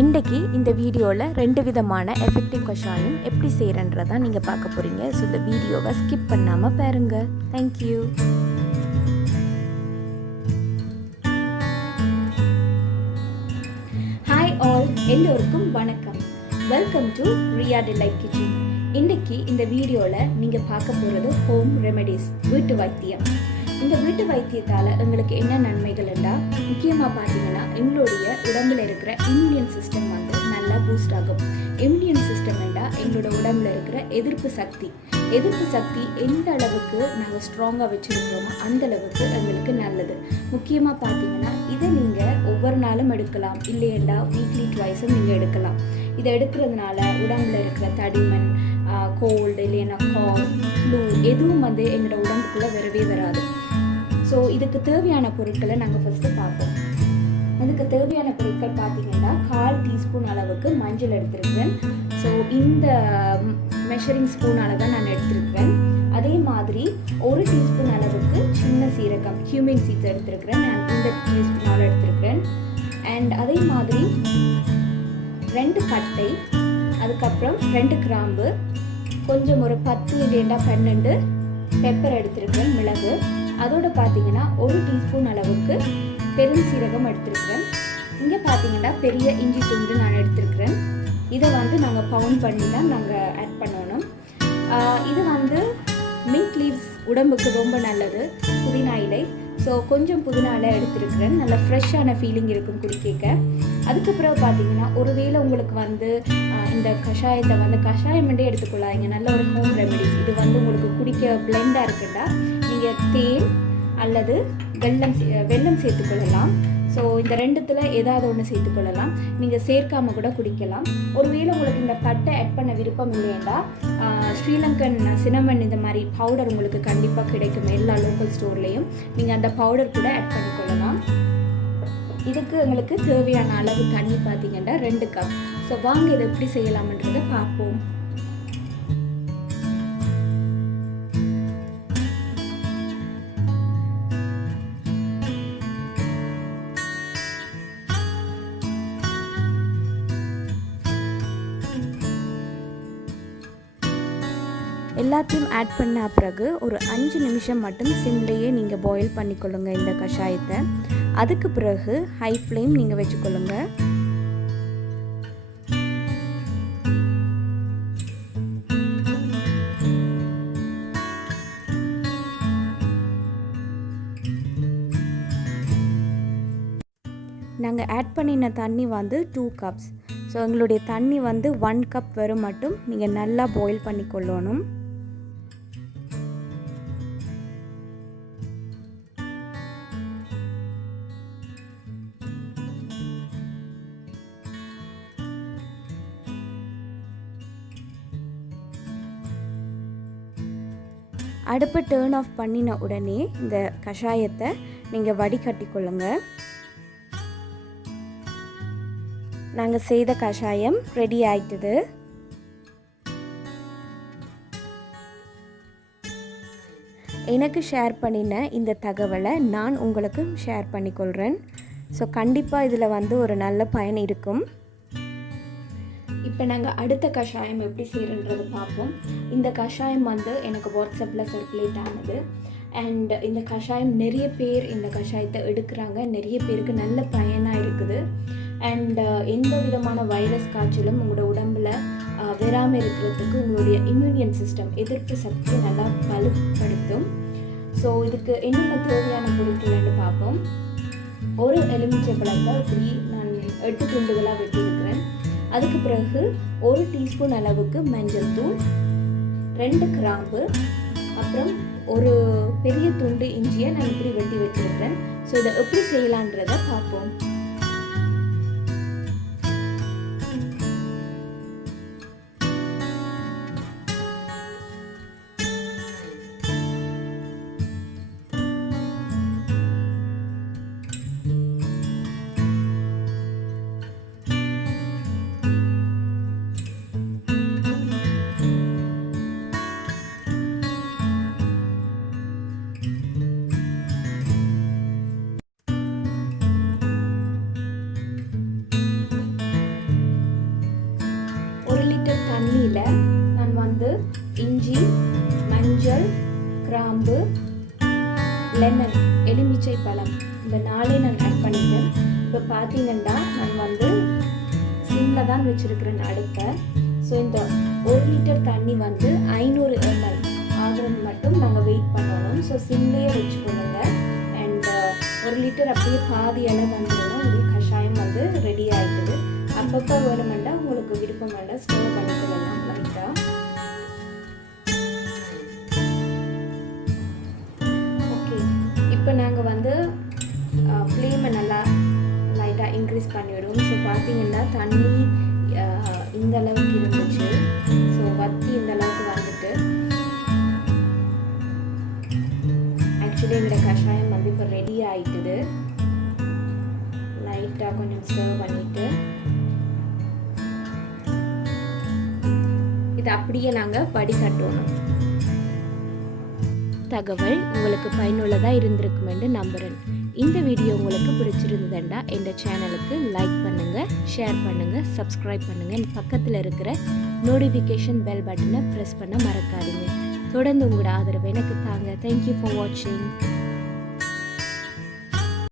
இன்றைக்கி இந்த வீடியோவில் 2 விதமான எஃபெக்டிவ் கஷாயம் எப்படி செய்கிறன்றதான் நீங்கள் பார்க்க போகிறீங்க. ஸோ இந்த வீடியோவை ஸ்கிப் பண்ணாமல் பாருங்கள். தேங்க்யூ. ஹாய் ஆல், எல்லோருக்கும் வணக்கம். Welcome to Riya delight kitchen. இன்றைக்கி இந்த வீடியோவில் நீங்கள் பார்க்க போகிறது ஹோம் ரெமெடிஸ், வீட்டு வைத்தியம். இந்த வீட்டு வைத்தியத்தால் எங்களுக்கு என்ன நன்மைகள் என்றால், முக்கியமாக பார்த்தீங்கன்னா எங்களுடைய உடம்பில் இருக்கிற இம்யூனியன் சிஸ்டம் வந்து நல்லா பூஸ்ட் ஆகும். இம்யூனியன் சிஸ்டம் என்றால் எங்களோட உடம்பில் இருக்கிற எதிர்ப்பு சக்தி எந்த அளவுக்கு நாங்கள் ஸ்ட்ராங்காக வச்சுருக்கிறோமோ அந்த அளவுக்கு எங்களுக்கு நல்லது. முக்கியமாக பார்த்தீங்கன்னா இதை நீங்கள் ஒவ்வொரு நாளும் எடுக்கலாம், இல்லையெண்டா வீக்லி ட்வைஸும் நீங்கள் எடுக்கலாம். இதை எடுக்கிறதுனால உடம்பில் இருக்கிற தடிமன், கோல்டு, இல்லைன்னா காஃப், ஃப்ளூ எதுவும் வந்து எங்களோட உடம்புக்குள்ளே வரவே வராது. ஸோ இதுக்கு தேவையான பொருட்களை நாங்கள் ஃபஸ்ட்டு பார்ப்போம். அதுக்கு தேவையான பொருட்கள் பார்த்தீங்கன்னா 1/4 டீஸ்பூன் அளவுக்கு மஞ்சள் எடுத்திருக்கிறேன். ஸோ இந்த மெஷரிங் ஸ்பூனால் தான் நான் எடுத்திருக்கிறேன். அதே மாதிரி 1 டீஸ்பூன் அளவுக்கு சின்ன சீரகம், cumin சீட்ஸ் எடுத்திருக்கிறேன். நான் இந்த டீஸ்பூனால் எடுத்திருக்கிறேன். அண்ட் அதே மாதிரி 2 பட்டை, அதுக்கப்புறம் 2 கிராம்பு, கொஞ்சம் ஒரு 10 இல்லைன்னா 12 பெப்பர் எடுத்திருக்கிறேன், மிளகு. அதோடு பார்த்தீங்கன்னா 1 டீஸ்பூன் அளவுக்கு பெருஞ்சீரகம் எடுத்திருக்கிறேன். இங்கே பார்த்தீங்கன்னா பெரிய இஞ்சி துண்டு நான் எடுத்திருக்கிறேன். இதை வந்து நாங்கள் பவுண்ட் பண்ணி தான் நாங்கள் ஆட் பண்ணணும். இது வந்து மின்ட் லீவ்ஸ் உடம்புக்கு ரொம்ப நல்லது, புதினா இலை. ஸோ கொஞ்சம் புதினா இலை எடுத்திருக்கிறேன். நல்ல ஃப்ரெஷ்ஷான ஃபீலிங் இருக்கும் குடிக்க. அதுக்கப்புறம் பார்த்தீங்கன்னா ஒருவேளை உங்களுக்கு வந்து இந்த கஷாயத்தை வந்து கஷாயமெண்டே எடுத்துக்கொள்ளாதீங்க, நல்ல ஒரு ஹோம் ரெமெடிஸ். இது வந்து உங்களுக்கு குடிக்க பிளெண்டாக இருக்குன்னா நீங்கள் தேன் அல்லது வெல்லம் சேர்த்துக்கொள்ளலாம். ஸோ இந்த 2த்தில் ஏதாவது ஒன்று சேர்த்துக்கொள்ளலாம். நீங்கள் சேர்க்காமல் கூட குடிக்கலாம். ஒருவேளை உங்களுக்கு இந்த பட்டை ஆட் பண்ண விருப்பம் இல்லையா, ஸ்ரீலங்கன் சினமன் இந்த மாதிரி பவுடர் உங்களுக்கு கண்டிப்பாக கிடைக்கும் எல்லா லோக்கல் ஸ்டோர்லேயும். நீங்கள் அந்த பவுடர் கூட ஆட் பண்ணிக்கொள்ளலாம். இதுக்கு உங்களுக்கு தேவையான அளவு தண்ணி பார்த்தீங்கன்னா 2 கப். ஸோ வாங்க இதை எப்படி செய்யலாம்ன்றதை பார்ப்போம். எல்லாத்தையும் ஆட் பண்ண பிறகு ஒரு 5 நிமிஷம் மட்டும் சிம்லேயே நீங்கள் பாயில் பண்ணிக்கொள்ளுங்க இந்த கஷாயத்தை. அதுக்கு பிறகு ஹை ஃப்ளேம் நீங்கள் வச்சுக்கொள்ளுங்க. நாங்கள் ஆட் பண்ணின தண்ணி வந்து 2 கப்ஸ். ஸோ எங்களுடைய தண்ணி வந்து 1 கப் வரும் மட்டும் நீங்கள் நல்லா பாயில் பண்ணிக்கொள்ளணும். அடுப்பை டேர்ன் ஆஃப் பண்ணின உடனே இந்த கஷாயத்தை நீங்கள் வடிகட்டிக்கொள்ளுங்க. நாங்கள் செய்த கஷாயம் ரெடி ஆயிட்டுது. எனக்கு ஷேர் பண்ணின இந்த தகவலை நான் உங்களுக்கு ஷேர் பண்ணிக்கொள்கிறேன். ஸோ கண்டிப்பாக இதில் வந்து ஒரு நல்ல பயன் இருக்கும். இப்போ நாங்கள் அடுத்த கஷாயம் எப்படி செய்கிறன்றது பார்ப்போம். இந்த கஷாயம் வந்து எனக்கு வாட்ஸ்அப்பில் சர்க்குலேட் ஆனது. அண்ட் இந்த கஷாயம் நிறைய பேர் இந்த கஷாயத்தை எடுக்கிறாங்க, நிறைய பேருக்கு நல்ல பயனாக இருக்குது. அண்ட் எந்த விதமான வைரஸ் காய்ச்சலும் உங்களோட உடம்பில் வராமல் இருக்கிறதுக்கு உங்களுடைய இம்யூனியன் சிஸ்டம், எதிர்ப்பு சக்தியை நல்லா வலுப்படுத்தும். ஸோ இதுக்கு என்னென்ன தேவையான பொருட்கள்னு பார்ப்போம். ஒரு எலுமிச்சை பழத்தை இப்படி நான் 8 துண்டுகளாக வெட்டியிருக்கிறேன். அதுக்கு பிறகு 1 டீஸ்பூன் அளவுக்கு மஞ்சள் தூள், 2 கிராம்பு, அப்புறம் ஒரு பெரிய துண்டு இஞ்சியை நான் இப்படி வெட்டி வச்சிருக்கிறேன். ஸோ இதை எப்படி செய்யலான்றதை பார்ப்போம். லெமன் எலுமிச்சை பழம் இந்த 4 நான் ஆட் பண்ணிட்டேன். இப்போ பார்த்தீங்கன்னா நான் வந்து சிம்மில் தான் வச்சுருக்கிறேன் அடுப்பை. ஸோ இந்த 1 லிட்டர் தண்ணி வந்து 500 ml ஆகிறது மட்டும் நாங்கள் வெயிட் பண்ணணும். ஸோ சிம்லேயே வச்சுக்கணுங்க. அண்ட் 1 லிட்டர் அப்படியே பாதி அளவு வந்துடும். உங்களுக்கு கஷாயம் வந்து ரெடி ஆகிடுது. அப்பப்போ வேணுமெண்டா உங்களுக்கு விருப்பம் வேண்டாம் ஸ்டோர் பண்ணிக்கலாம் லைட்டாக. ஓகே, இப்போ நாங்கள் வந்து ஃப்ளேமை நல்லா லைட்டாக இன்க்ரீஸ் பண்ணிவிடுவோம். ஸோ பார்த்தீங்கன்னா தண்ணி இந்த அளவுக்கு இருந்துச்சு. ஸோ வத்தி இந்த அளவுக்கு வந்துட்டு ஆக்சுவலி இந்த கஷாயம் வந்து இப்போ ரெடி ஆகிட்டுது. லைட்டாக கொஞ்சம் ஸ்டர் பண்ணிவிட்டு இது அப்படியே நாங்கள் வடிகட்டணும். தகவல் உங்களுக்கு பயனுள்ளதாக இருந்திருக்கும் என்று நம்புகிறேன். இந்த வீடியோ உங்களுக்கு பிடிச்சிருந்ததுண்டா இந்த சேனலுக்கு லைக் பண்ணுங்கள், ஷேர் பண்ணுங்கள், சப்ஸ்கிரைப் பண்ணுங்கள். பக்கத்தில் இருக்கிற நோட்டிஃபிகேஷன் பெல் பட்டனை ப்ரெஸ் பண்ண மறக்காதீங்க. தொடர்ந்து உங்களோட ஆதரவு எனக்கு தாங்க. தேங்க்யூ ஃபார் வாட்சிங்.